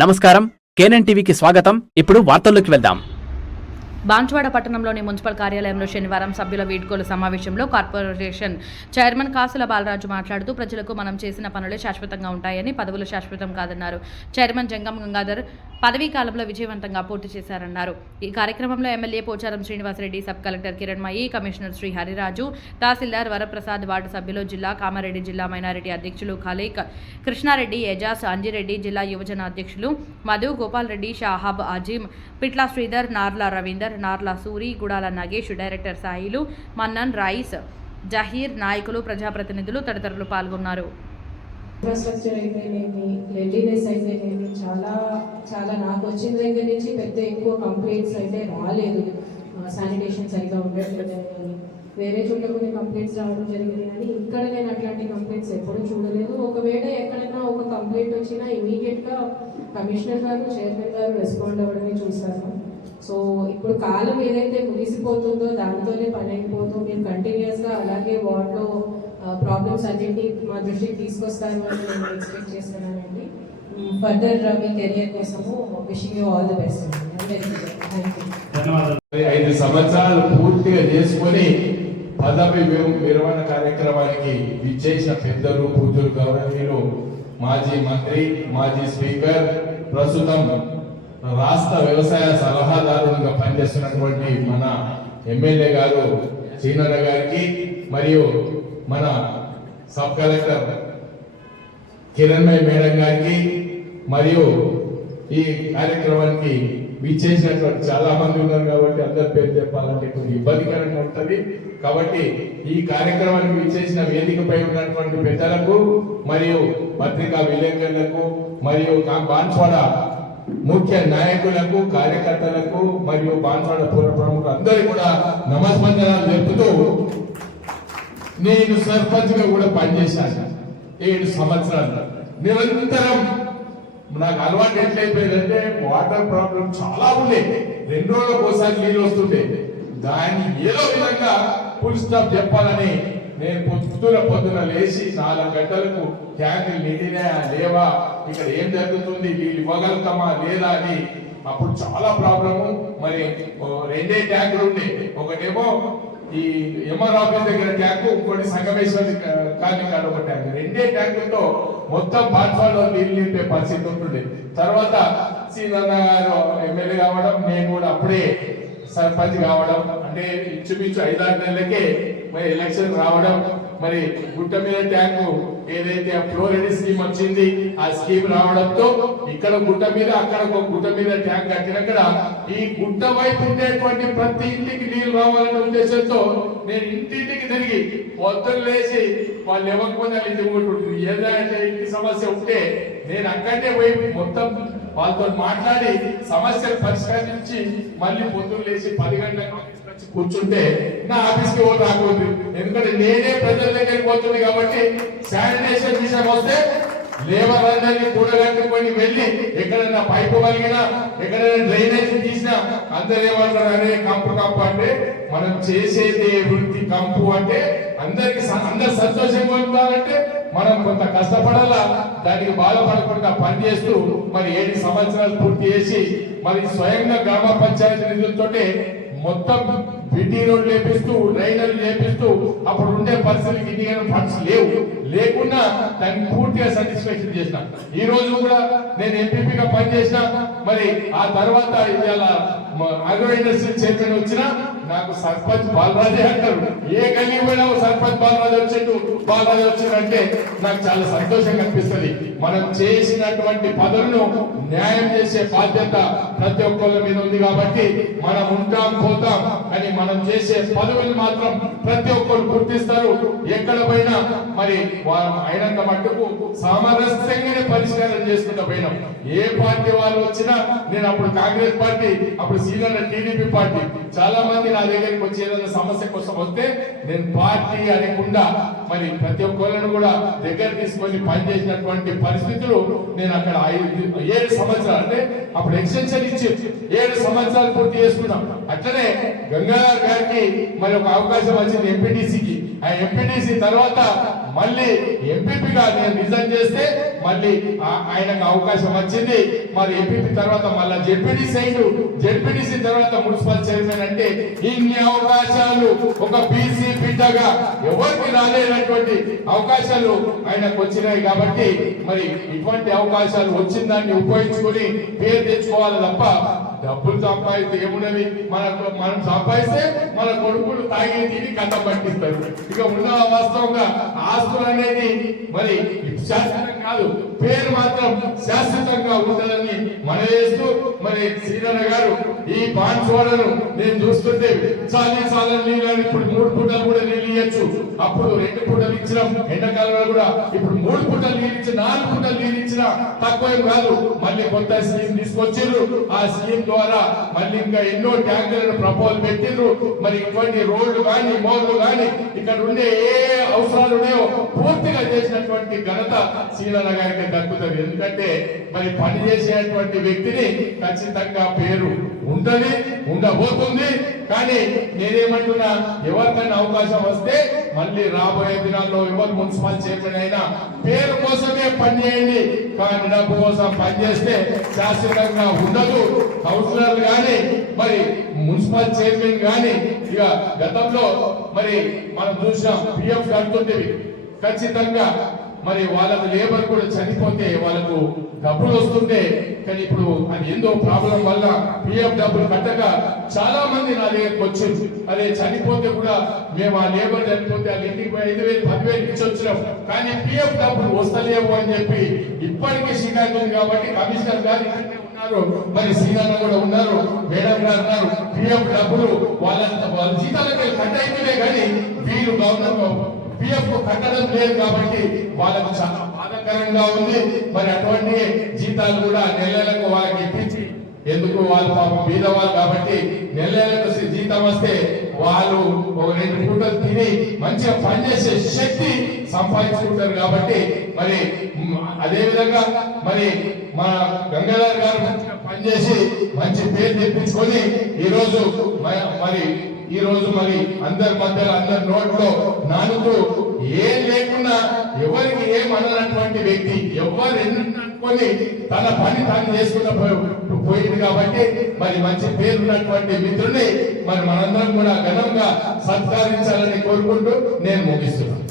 నమస్కారం. కేనన్ టీవీకి స్వాగతం. ఇప్పుడు వార్తల్లోకి వెళ్దాం. బాన్స్వాడ పట్టణంలోని మున్సిపల్ కార్యాలయంలో శనివారం సభ్యుల వీడ్కోలు సమావేశంలో కార్పొరేషన్ చైర్మన్ కాసుల బాలరాజు మాట్లాడుతూ ప్రజలకు మనం చేసిన పనులే శాశ్వతంగా ఉంటాయని పదవులు శాశ్వతం కాదన్నారు. చైర్మన్ జంగం గంగాధర్ పదవీ కాలంలో విజయవంతంగా పూర్తి చేశారన్నారు. ఈ కార్యక్రమంలో MLA Pocharam Srinivasareddy sub collector Kiran Mayi commissioner Shri Hariraju తహసీల్దార్ వరప్రసాద్ వార్డు సభ్యులు జిల్లా కామారెడ్డి జిల్లా మైనారిటీ అధ్యక్షులు ఖలీక్ కృష్ణారెడ్డి ఎజాజ్ అంజిరెడ్డి జిల్లా యువజన అధ్యక్షులు మధు గోపాల్ రెడ్డి షాహాబ్ అజీం పిట్ల శ్రీధర్ నార్ల రవీందర్ నార్ల సూరి గుడాల నగేష్ డైరెక్టర్ సాయిలు మన్నన్ రైస్ జహీర్ నాయకులు ప్రజాప్రతినిధులు తదితరులు పాల్గొన్నారు. ఇన్ఫ్రాస్ట్రక్చర్ అయితేనేమి క్లెన్లీనెస్ అయితేనేమి చాలా చాలా నాకు వచ్చిన దగ్గర నుంచి పెద్ద ఎక్కువ కంప్లైంట్స్ అయితే రాలేదు. శానిటేషన్ సరిగా ఉండట్లేదు అని వేరే చోట్ల కొన్ని కంప్లైంట్స్ రావడం జరిగింది కానీ ఇక్కడ నేను అట్లాంటి కంప్లైంట్స్ ఎప్పుడూ చూడలేదు. ఒకవేళ ఎక్కడైనా ఒక కంప్లైంట్ వచ్చినా ఇమీడియట్గా కమిషనర్ గారు చైర్మన్ గారు రెస్పాండ్ అవ్వడమే చూస్తాను. సో ఇప్పుడు కాలం ఏదైతే ముగిసిపోతుందో దాంతోనే పని అయిపోతూ మేము కంటిన్యూస్గా అలాగే వార్డ్లో ప్రాబ్లమ్స్ అన్నింటి మా దృష్టికి తీసుకొస్తారు అని నేను ఎక్స్పెక్ట్ చేస్తున్నానండి. ఫర్దర్ మీ కెరియర్ కోసము wishing you all the best అండి. ఐదు సంవత్సరాలు పూర్తిగా చేసుకొని పదవి విర- విరమణ కార్యక్రమానికి విచ్చేసిన పెద్దలు పూజలు గౌరవనీయులు మాజీ మంత్రి మాజీ స్పీకర్ ప్రస్తుతం రాష్ట్ర వ్యవసాయ సలహాదారులుగా పనిచేస్తున్నటువంటి మన ఎమ్మెల్యే గారు సీనన్న గారికి మరియు మన సబ్ కలెక్టర్ కిరణ్మయ్ మేడం గారికి మరియు ఈ కార్యక్రమానికి విచ్చేసినటువంటి చాలా మంది ఉన్నారు కాబట్టి అందరి పేరు చెప్పాలంటే కొంచెం ఇబ్బందికరంగా ఉంటుంది. కాబట్టి ఈ కార్యక్రమానికి చేసిన వేదికపై ఉన్నటువంటి పెద్దలకు మరియు పత్రికా విలేకరులకు మరియు బాన్స్వాడ ముఖ్య నాయకులకు కార్యకర్తలకు మరియు బాన్స్వాడ పూర్వ ప్రముఖులు అందరూ కూడా నమస్పందనాలు తెలుపుతూ నేను సర్పంచ్గా కూడా పనిచేశాను. ఏడు సంవత్సరాలు. నిరంతరం నాకు అలవాటు ఎట్లయిపోయిందంటే వాటర్ ప్రాబ్లం చాలా ఉండే. రెండు రోజులకు ఒకసారి నీళ్ళు వస్తుండే. దాన్ని ఏదో విధంగా ఫుల్ స్టాప్ చెప్పాలని నేను పొద్దున పొద్దున లేచి నాలుగు గంటలకు ట్యాంకులు నిండినా లేవా ఇక్కడ ఏం జరుగుతుంది వీళ్ళు ఇవ్వగలుగుతామా లేదా అని. అప్పుడు చాలా ప్రాబ్లము. మరి ఓ రెండే ట్యాంకులు ఉండే. ఒకటేమో ఈ ఎంఆర్ ఆఫీస్ దగ్గర ట్యాంకు ఇంకోటి సంగమేశ్వరి కాలనీ కాడ ఒక ట్యాంక్. రెండే ట్యాంకులతో మొత్తం పాఠశాలలో నీళ్ళు నింపే పరిస్థితి ఉంటుండే. తర్వాత సీనన్న గారు ఎమ్మెల్యే కావడం నేను కూడా అప్పుడే సర్పంచ్ కావడం అంటే ఇంచుమించు ఐదారు నెలలకే ఎలక్షన్ రావడం మరి గుట్ట మీద ట్యాంకు ఏదైతే ఆ ఫ్లోరైడ్ స్కీమ్ వచ్చింది ఆ స్కీమ్ రావడంతో ఇక్కడ గుట్ట మీద అక్కడ ఒక గుట్ట మీద ట్యాంక్ కట్టినక్కడ ఈ గుట్ట వైపు ఉండేటువంటి ప్రతి ఇంటికి నీళ్ళు రావాలనే ఉద్దేశంతో నేను ఇంటింటికి తిరిగి పొద్దున్న లేచి వాళ్ళు ఇవ్వకపోతే వాళ్ళు ఇంటికి కొట్టుంటుంది ఏదంటే ఇంటి సమస్య ఉంటే నేను అక్కడే పోయి మొత్తం వాళ్ళతో మాట్లాడి సమస్యలు పరిష్కరించి మళ్ళీ పొద్దున్న లేచి పది గంటలకు కూర్చుంటే నా ఆఫీస్కి ఓటు రాకూడదు. ఎందుకంటే నేనే ప్రజల దగ్గరికి పోతుంది కాబట్టి శానిటేషన్ విషయం వస్తే లేబర్ అందరినీ కూడగట్టుకొని వెళ్ళి ఎక్కడైనా పైపు పలిగినా ఎక్కడైనా డ్రైనేజ్ తీసినా అందరు ఏమంటారు అనే కంపు కంపు అంటే మనం చేసేది వృత్తి కంపు అంటే అందరికి అందరు సంతోషంగా ఉండాలంటే మనం కొంత కష్టపడాలా? దానికి బాధపడకుండా పనిచేస్తూ మరి ఏడు సంవత్సరాలు పూర్తి చేసి మరి స్వయంగా గ్రామ పంచాయతీ నిధులతోటే మొత్తం బిడ్డీ రోడ్ లేపిస్తూ రైళ్ళు లేపిస్తూ అప్పుడు ఉండే పరిస్థితులు ఇండియన్ ఫండ్స్ లేవు. లేకుండా దాన్ని పూర్తిగా సాటిస్ఫాక్షన్ చేసిన. ఈ రోజు కూడా నేను ఎంపీపీగా పనిచేసిన మరి ఆ తర్వాత ఇవాళ అగ్రో ఇండస్ట్రీ చైర్మన్ వచ్చినా నాకు సర్పంచ్ బాలరాజే అంటారు. ఏ గల్లీ పోయినా సర్పంచ్ బాలరాజు వచ్చిండు. బాలరాజు వచ్చిందంటే అంటే నాకు చాలా సంతోషంగా అనిపిస్తుంది. మనం చేసినటువంటి పదవులను న్యాయం చేసే బాధ్యత ప్రతి ఒక్కళ్ళ మీద ఉంది కాబట్టి మనం ఉంటాం పోతాం అని మనం చేసే పదవులు మాత్రం ప్రతి ఒక్కరు గుర్తిస్తారు. ఎక్కడ పోయినా మరి అయినంత మట్టుకు సామరస్యంగానే పరిష్కారం చేసుకుంటూ పోయినాం. ఏ పార్టీ వాళ్ళు వచ్చినా నేను అప్పుడు కాంగ్రెస్ పార్టీ అప్పుడు సీనియర్ టీడీపీ పార్టీ చాలా మంది నా దగ్గరికి వచ్చి ఏదైనా సమస్య కోసం వస్తే నేను పార్టీ అనకుండా మరి ప్రతి ఒక్కళ్ళను కూడా దగ్గర తీసుకొని పనిచేసినటువంటి పరిస్థితులు నేను అక్కడ ఐదు ఏడు సంవత్సరాలు అంటే అప్పుడు ఎక్స్టెన్షన్ ఇచ్చి ఏడు సంవత్సరాలు పూర్తి చేసుకున్నాం. అట్లనే గంగాధర్ గారికి గారికి మరి ఒక అవకాశం వచ్చింది ఎంపీటీసీకి ఆ ఎంపీటీసీ తర్వాత మళ్ళీ ఎంపీపీగా నేను రిజైన్ చేస్తే మళ్ళీ ఆయనకు అవకాశం వచ్చింది. మరి ఎంపీపీ తర్వాత మళ్ళీ జెడ్పీటీసీ అయిండు జెడ్పీటీసీ తర్వాత మున్సిపల్ చైర్మన్ అంటే ఇన్ని అవకాశాలు ఒక బీసీ బిడ్డగా ఎవరికి రాలేనటువంటి అవకాశాలు ఆయనకు వచ్చినాయి కాబట్టి మరి ఇటువంటి అవకాశాలు వచ్చిందాన్ని ఉపయోగించుకొని పేరు తెచ్చుకోవాలి తప్ప డబ్బులు సంపాదిస్తే ఏమున్నది మన మనం సంపాదిస్తే మన కొడుకులు తాగి తిని కథ పట్టిస్తారు. ఇక ఉన్న వాస్తవంగా ఆస్తులు అనేది మరి శాశ్వతం కాదు. పేరు మాత్రం శాశ్వతంగా ఉండాలని మన చేస్తూ మరి శ్రీధర్ గారు ఈ పాన్ బాన్సోడను నేను చూస్తుంటే చాలా చాలా నీళ్ళు ఇప్పుడు మూడు పూటలు కూడా నీళ్ళు ఇవ్వచ్చు అప్పుడు రెండు పూటలు ఇచ్చినాం. ఎండాకాలంలో కూడా ఇప్పుడు మూడు పూటలు నీళ్ళు ఇచ్చి నాలుగు పూటలు నీళ్ళు ఇచ్చిన తక్కువ కాదు. మళ్ళీ కొత్త స్కీమ్ తీసుకొచ్చిండ్రు. ఆ స్కీమ్ ద్వారా మళ్ళీ ఇంకా ఎన్నో ట్యాంకులను ప్రపోజల్ పెట్టిండ్రు. మరి ఇటువంటి రోడ్లు కానీ మోర్లు కానీ ఇక్కడ ఉండే ఏ అవసరాలు ఉన్నాయో పూర్తిగా చేసినటువంటి ఘనత శ్రీలన్న గారికి దక్కుతుంది. ఎందుకంటే మరి పనిచేసేటువంటి వ్యక్తిని ఖచ్చితంగా పేరు ఉంటది ఉండబోతుంది. కానీ నేనేమంటున్నా ఎవరికైనా అవకాశం వస్తే మళ్ళీ రాబోయే దినాల్లో ఎవరు మున్సిపల్ చైర్మన్ అయినా పేరు కోసమే పని చేయండి. కానీ డబ్బు కోసం పనిచేస్తే శాశ్వతంగా ఉండదు. కౌన్సిలర్ కానీ మరి మున్సిపల్ చైర్మన్ కానీ ఇక గతంలో మరి మనం చూసాం పిఎఫ్ కడుతుండేవి ఖచ్చితంగా మరి వాళ్ళకు లేబర్ కూడా చనిపోతే వాళ్ళకు డబ్బులు వస్తుంటే కానీ ఇప్పుడు అది ఏందో ప్రాబ్లం వల్ల పిఎఫ్ డబ్బులు కట్టక చాలా మంది నా దగ్గరకు వచ్చింది అదే చనిపోతే కూడా మేము ఆ లేబర్ చనిపోతే వాళ్ళ ఇంటికి పోయి ఐదు వేలు పదివేలు ఇచ్చి వచ్చినాం. కానీ పిఎఫ్ డబ్బులు వస్తలేవు అని చెప్పి ఇప్పటికీ షికాయత్ ఉంది కాబట్టి కమిషనర్ గారు ఉన్నారు. మరి సీనాన్న కూడా ఉన్నారు మేడం గారు ఉన్నారు. పిఎఫ్ డబ్బులు వాళ్ళ వాళ్ళ జీతాలకి కట్ అయితేనే కానీ వీళ్ళు గవర్నమెంట్ పిఎఫ్ కట్టడం లేదు కాబట్టి వాళ్ళకు చాలా బాధాకరంగా ఉంది. మరి అటువంటి జీతాలు కూడా నెలలకు వాళ్ళకి ఇప్పించి ఎందుకు వాళ్ళు పాపం బీదవాళ్ళు కాబట్టి నెలలకు జీతం వస్తే వాళ్ళు ఒక రెండు పూటలు తిని మంచిగా పనిచేసే శక్తి సంపాదించుకుంటారు కాబట్టి మరి అదే విధంగా మరి మన గంగాధర్ గారు మంచిగా పనిచేసి మంచి పేరు తెప్పించుకొని ఈ రోజు మరి ఈ రోజు మరి అందరి మధ్యలో అందరి నోట్లో నానుతూ ఏం లేకుండా ఎవరికి ఏం అననటువంటి వ్యక్తి ఎవరు ఎన్నుకొని తన పని తాను చేసుకున్న పోయింది కాబట్టి మరి మంచి పేరున్నటువంటి మిత్రుని మరి మనందరం కూడా ఘనంగా సత్కరించాలని కోరుకుంటూ నేను ముగిస్తున్నాను.